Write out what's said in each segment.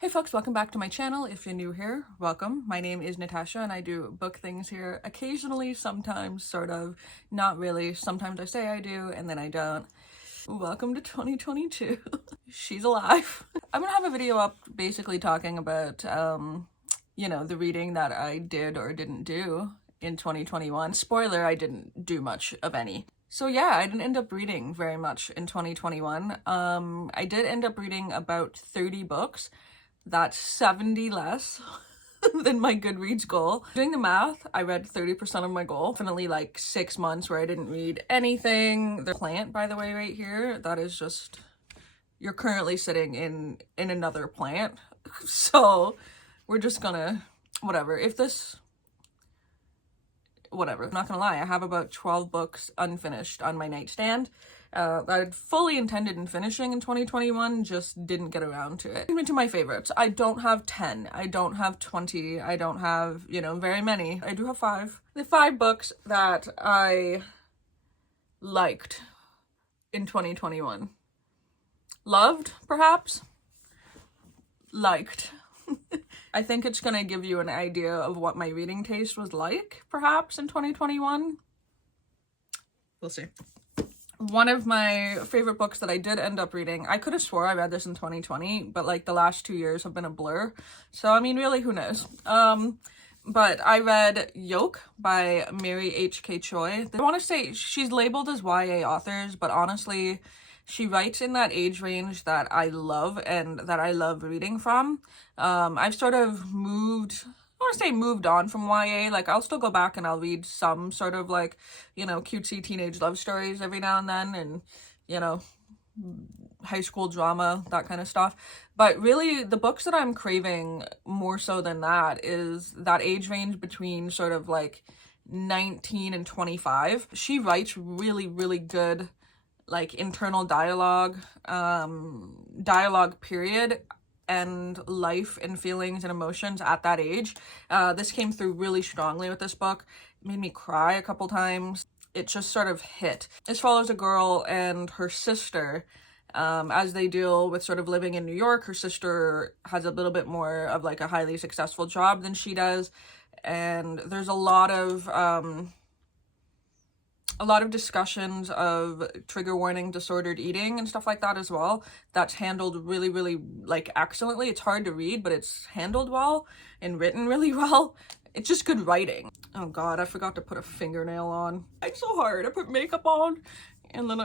Hey folks, welcome back to my channel. If you're new here, welcome. My name is Natasha and I do book things here occasionally, sometimes, sort of, not really. Sometimes I say I do and then I don't. Welcome to 2022. She's alive. I'm gonna have a video up basically talking about, the reading that I did or didn't do in 2021. Spoiler, I didn't do much of any. So yeah, I didn't end up reading very much in 2021. I did end up reading about 30 books. That's 70 less than my Goodreads goal. Doing the math, I read 30% of my goal. Definitely like 6 months where I didn't read anything. The plant, by the way, right here, that is just, you're currently sitting in another plant. So we're just gonna, whatever. I'm not gonna lie, I have about 12 books unfinished on my nightstand. I'd fully intended in finishing in 2021, just didn't get around to it. Into my favorites. I don't have 10, I don't have 20, I don't have, very many. I do have 5. The 5 books that I liked in 2021. Loved, perhaps? Liked. I think it's gonna give you an idea of what my reading taste was like, perhaps, in 2021. We'll see. One of my favorite books that I did end up reading, I could have swore I read this in 2020, but like the last 2 years have been a blur. So, I mean, really, who knows? But I read Yoke by Mary H.K. Choi. I want to say she's labeled as YA authors, but honestly, she writes in that age range that I love and that I love reading from. I've sort of moved on from YA. Like, I'll still go back and I'll read some sort of like, cutesy teenage love stories every now and then, and, high school drama, that kind of stuff. But really, the books that I'm craving more so than that is that age range between sort of like 19 and 25. She writes really, really good, like, internal dialogue period, and life and feelings and emotions at that age. This came through really strongly with this book. It made me cry a couple times. It just sort of hit. This follows a girl and her sister as they deal with sort of living in New York. Her sister has a little bit more of like a highly successful job than she does, and there's a lot of discussions of trigger warning, disordered eating and stuff like that as well. That's handled really, really, like, excellently. It's hard to read, but it's handled well and written really well. It's just good writing. Oh god, I forgot to put a fingernail on. It's so hard. I put makeup on and then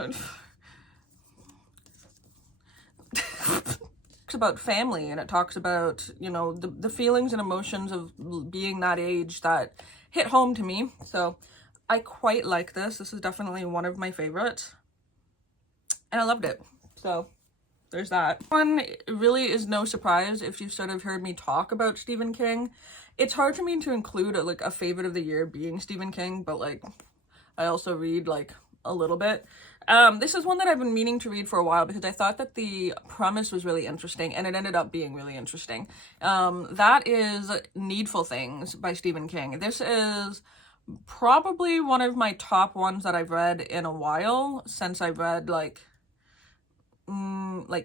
it's about family, and it talks about, the feelings and emotions of being that age that hit home to me. So I quite like this. This is definitely one of my favorites, and I loved it. So there's that. One really is no surprise if you've sort of heard me talk about Stephen King. It's hard for me to include a favorite of the year being Stephen King, but like I also read like a little bit. This is one that I've been meaning to read for a while because I thought that the premise was really interesting, and it ended up being really interesting. That is Needful Things by Stephen King. This is probably one of my top ones that I've read in a while, since I've read like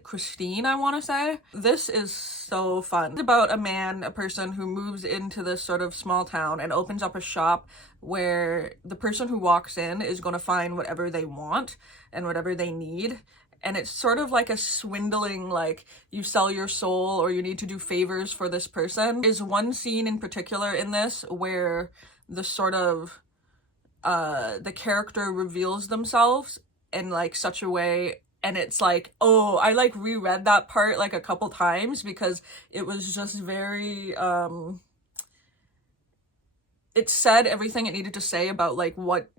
Christine, I want to say. This is so fun. It's about a person who moves into this sort of small town and opens up a shop where the person who walks in is going to find whatever they want and whatever they need. And it's sort of like a swindling, like, you sell your soul or you need to do favors for this person. There's one scene in particular in this where the sort of the character reveals themselves in like such a way, and it's like, oh, I like reread that part like a couple times because it was just very it said everything it needed to say about like what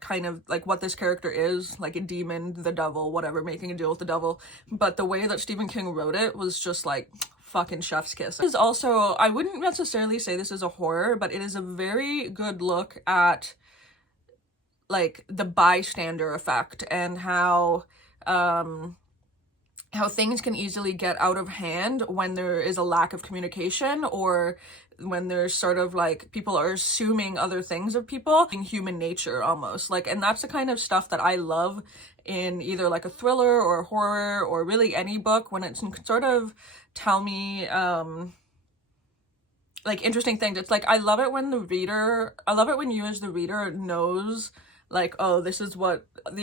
kind of like what this character is, like a demon, the devil, whatever, making a deal with the devil. But the way that Stephen King wrote it was just like fucking chef's kiss. This is also, I wouldn't necessarily say this is a horror, but it is a very good look at like the bystander effect and how how things can easily get out of hand when there is a lack of communication, or when there's sort of like people are assuming other things of people, in human nature almost. Like, and that's the kind of stuff that I love in either like a thriller or a horror or really any book, when it's sort of tell me like interesting things. It's like I love it when you as the reader knows like, oh, these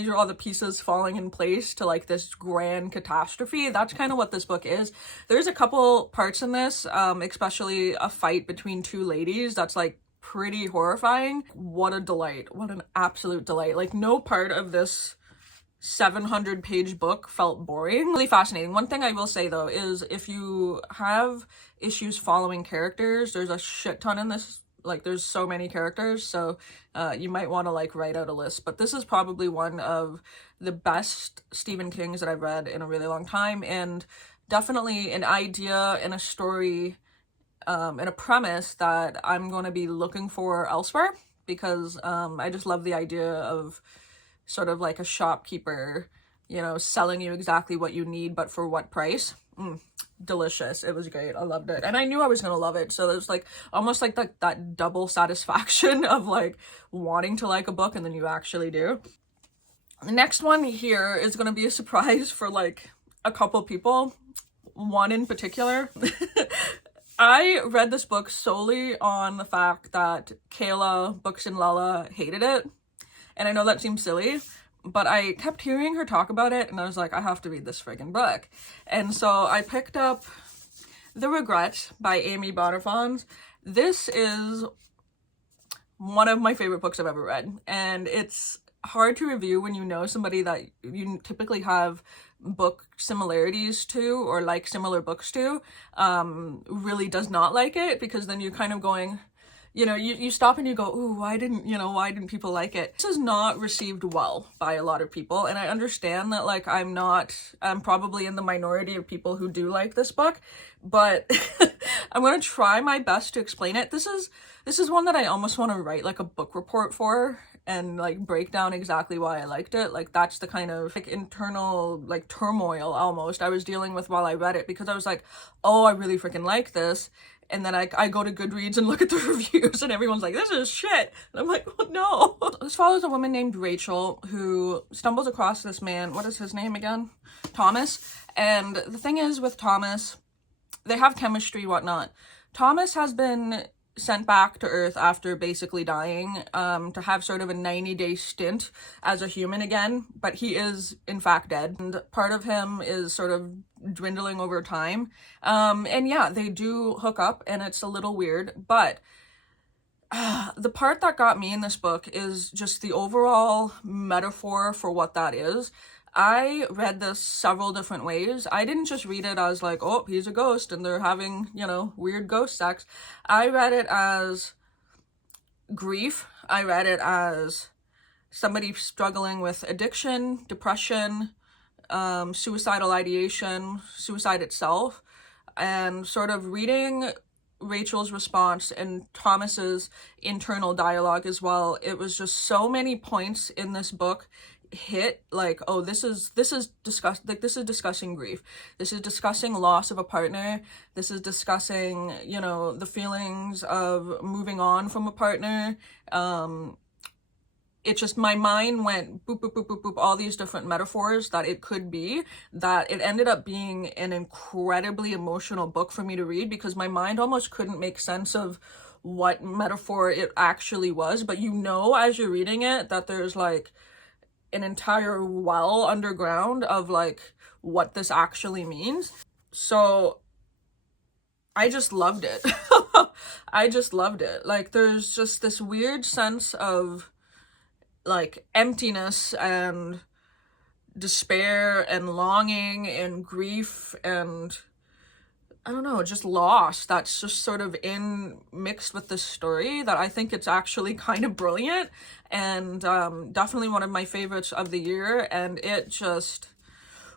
are all the pieces falling in place to like this grand catastrophe. That's kind of what this book is. There's a couple parts in this, especially a fight between two ladies that's like pretty horrifying. What a delight. What an absolute delight. Like, no part of this 700-page book felt boring. Really fascinating. One thing I will say though is if you have issues following characters, there's a shit ton in this. Like, there's so many characters, so you might want to like write out a list. But this is probably one of the best Stephen King's that I've read in a really long time, and definitely an idea and a story and a premise that I'm going to be looking for elsewhere, because I just love the idea of sort of like a shopkeeper, you know, selling you exactly what you need, but for what price. Delicious. It was great. I loved it, and I knew I was gonna love it, so there's like almost like that double satisfaction of like wanting to like a book and then you actually do. The next one here is gonna be a surprise for like a couple people, one in particular. I read this book solely on the fact that Kayla, Books and Lella, hated it, and I know that seems silly, but I kept hearing her talk about it, and I was like, I have to read this friggin' book. And so I picked up The Regret by Amy Bonifons. This is one of my favorite books I've ever read, and it's hard to review when you know somebody that you typically have book similarities to or like similar books to really does not like it, because then you're kind of going, you know, you stop and you go, ooh, why didn't people like it? This is not received well by a lot of people, and I understand that, like, I'm probably in the minority of people who do like this book, but I'm gonna try my best to explain it. This is one that I almost want to write like a book report for and like break down exactly why I liked it. Like, that's the kind of like internal like turmoil almost I was dealing with while I read it, because I was like, oh, I really freaking like this. And then I go to Goodreads and look at the reviews and everyone's like, this is shit. And I'm like, oh, no. This follows a woman named Rachel who stumbles across this man. What is his name again? Thomas. And the thing is with Thomas, they have chemistry, whatnot. Thomas has been sent back to Earth after basically dying to have sort of a 90-day stint as a human again, but he is in fact dead, and part of him is sort of dwindling over time. And yeah, they do hook up and it's a little weird, but the part that got me in this book is just the overall metaphor for what that is. I read this several different ways. I didn't just read it as like, oh, he's a ghost and they're having, you know, weird ghost sex. I read it as grief. I read it as somebody struggling with addiction, depression, suicidal ideation, suicide itself, and sort of reading Rachel's response and Thomas's internal dialogue as well. It was just so many points in this book hit like, oh, this is discussing grief, this is discussing loss of a partner, this is discussing, you know, the feelings of moving on from a partner. It just, my mind went boop, boop, boop, boop, boop, all these different metaphors that it could be, that it ended up being an incredibly emotional book for me to read, because my mind almost couldn't make sense of what metaphor it actually was. But you know, as you're reading it, that there's like an entire well underground of like what this actually means. So I just loved it. I just loved it. Like, there's just this weird sense of like emptiness and despair and longing and grief and, I don't know, just loss that's just sort of mixed with this story, that I think it's actually kind of brilliant, and definitely one of my favorites of the year. And it just,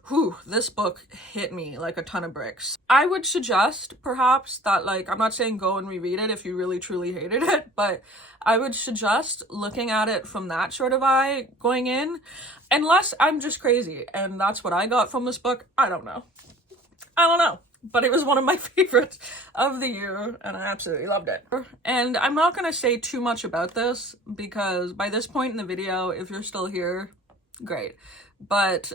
whew, this book hit me like a ton of bricks. I would suggest perhaps that, like, I'm not saying go and reread it if you really truly hated it, but I would suggest looking at it from that sort of eye going in, unless I'm just crazy and that's what I got from this book. I don't know. But it was one of my favorites of the year and I absolutely loved it. And I'm not going to say too much about this because by this point in the video, if you're still here, great. But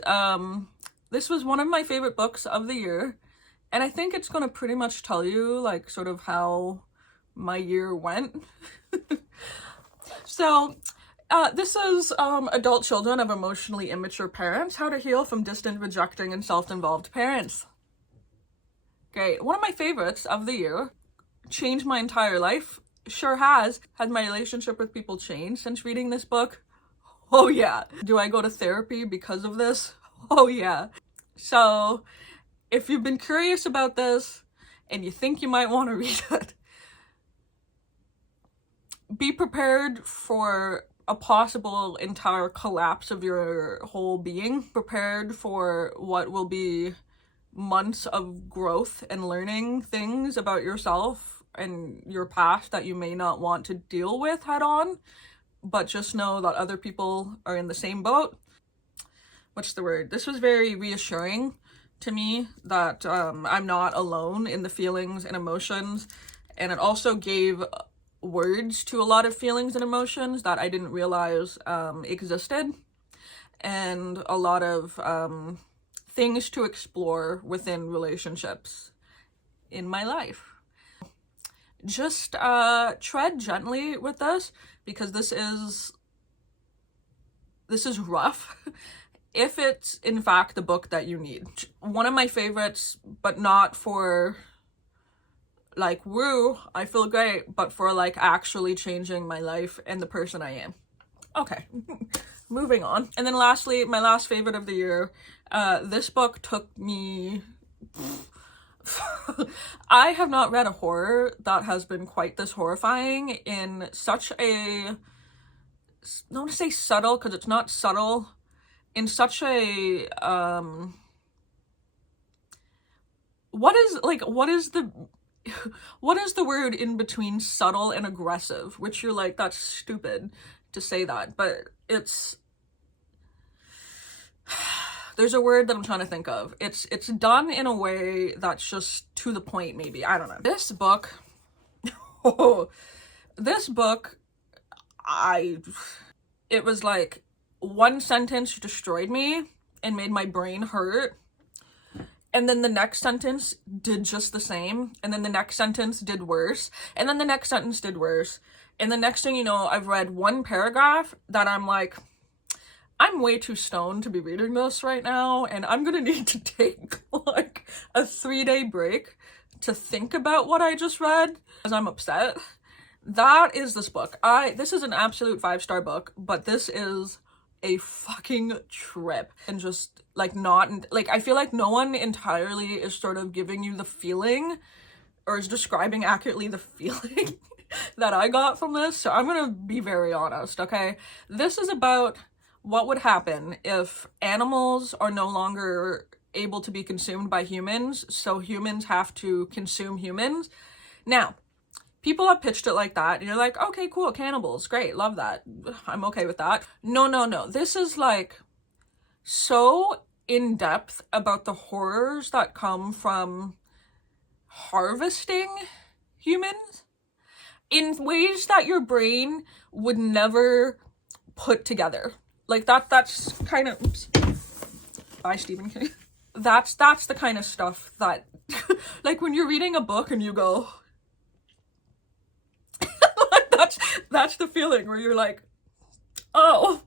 this was one of my favorite books of the year. And I think it's going to pretty much tell you like sort of how my year went. So this is Adult Children of Emotionally Immature Parents, How to Heal from Distant, Rejecting, and Self-Involved Parents. Great. One of my favorites of the year. Changed my entire life. Sure has. Had my relationship with people change since reading this book? Oh yeah. Do I go to therapy because of this? Oh yeah. So if you've been curious about this and you think you might want to read it, be prepared for a possible entire collapse of your whole being. Prepared for what will be months of growth and learning things about yourself and your past that you may not want to deal with head on, but just know that other people are in the same boat. What's the word? This was very reassuring to me that I'm not alone in the feelings and emotions, and it also gave words to a lot of feelings and emotions that I didn't realize existed, and a lot of things to explore within relationships in my life. Just tread gently with this because this is rough. If it's in fact the book that you need. One of my favorites, but not for like woo, I feel great, but for like actually changing my life and the person I am. Okay. Moving on. And then lastly, my last favorite of the year, this book took me... I have not read a horror that has been quite this horrifying in such a... I don't want to say subtle, because it's not subtle. In such a... What is the word in between subtle and aggressive? Which you're like, that's stupid to say that, but it's... There's a word that I'm trying to think of. It's done in a way that's just to the point, maybe. I don't know. This book, it was like one sentence destroyed me and made my brain hurt. And then the next sentence did just the same. And then the next sentence did worse. And then the next sentence did worse. And the next thing you know, I've read one paragraph that I'm like, I'm way too stoned to be reading this right now, and I'm gonna need to take like a 3-day break to think about what I just read because I'm upset. That is this book. This is an absolute 5-star book, but this is a fucking trip. And just like I feel like no one entirely is sort of giving you the feeling or is describing accurately the feeling that I got from this. So I'm gonna be very honest, okay? This is about what would happen if animals are no longer able to be consumed by humans, so humans have to consume humans. Now, people have pitched it like that, and you're like, okay, cool, cannibals, great, love that. I'm okay with that. No. This is like so in depth about the horrors that come from harvesting humans in ways that your brain would never put together. Like that's kind of, oops, bye Stephen King. That's the kind of stuff that, like when you're reading a book and you go, that's the feeling where you're like, oh,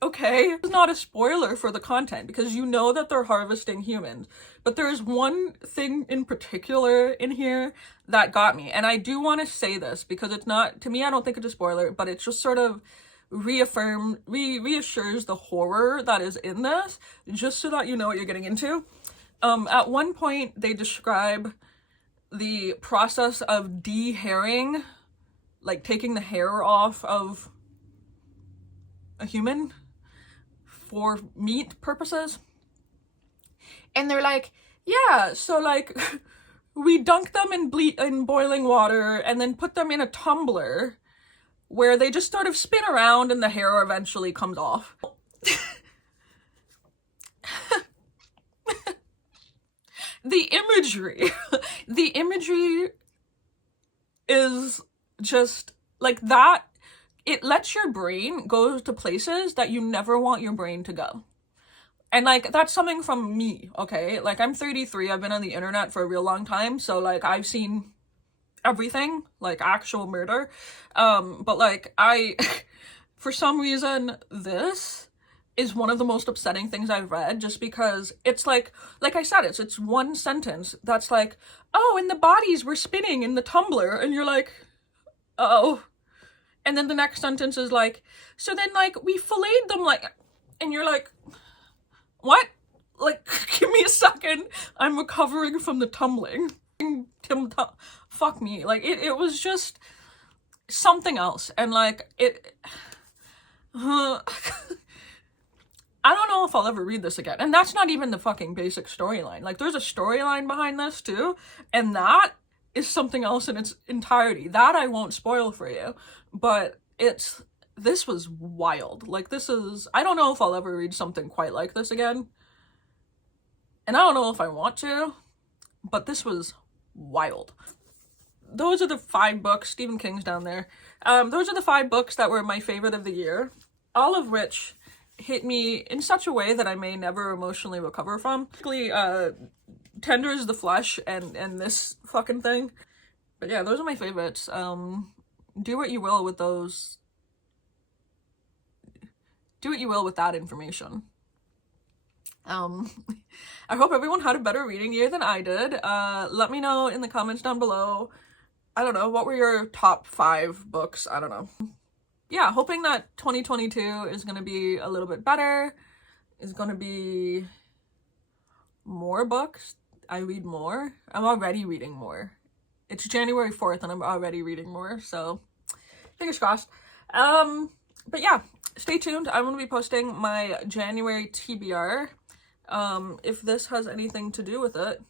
okay. It's not a spoiler for the content because you know that they're harvesting humans, but there's one thing in particular in here that got me. And I do want to say this because it's not, to me, I don't think it's a spoiler, but it's just sort of reassures the horror that is in this, just so that you know what you're getting into. At one point, they describe the process of de-hairing, like taking the hair off of a human. for meat purposes. And they're like, yeah, so like we dunk them in boiling water and then put them in a tumbler where they just sort of spin around and the hair eventually comes off. The imagery is just like that. It lets your brain go to places that you never want your brain to go. And like, that's something from me, okay? Like, I'm 33, I've been on the internet for a real long time, so like, I've seen everything, like actual murder. But like, for some reason, this is one of the most upsetting things I've read, just because it's like I said, it's one sentence that's like, oh, and the bodies were spinning in the tumbler, and you're like, oh. And then the next sentence is like, so then like, we filleted them, like, and you're like, what? Like, give me a second. I'm recovering from the tumbling. Fuck me. Like, it was just something else. And like, I don't know if I'll ever read this again. And that's not even the fucking basic storyline. Like, there's a storyline behind this too. And that is something else in its entirety. That I won't spoil for you. But this was wild. Like, I don't know if I'll ever read something quite like this again. And I don't know if I want to, but this was wild. Those are the 5 books, Stephen King's down there. Those are the 5 books that were my favorite of the year, all of which hit me in such a way that I may never emotionally recover from. Basically, Tender is the Flesh and this fucking thing. But yeah, those are my favorites. Do what you will with those. Do what you will with that information. I hope everyone had a better reading year than I did. Let me know in the comments down below. I don't know, what were your top 5 books? I don't know. Yeah, hoping that 2022 is gonna be a little bit better. Is gonna be more books. I read more. I'm already reading more. It's January 4th and I'm already reading more, so fingers crossed. But yeah, stay tuned. I'm gonna be posting my January TBR. If this has anything to do with it,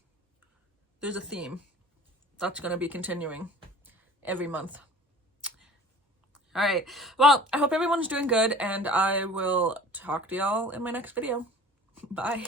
there's a theme that's gonna be continuing every month. All right, well, I hope everyone's doing good, and I will talk to y'all in my next video. Bye.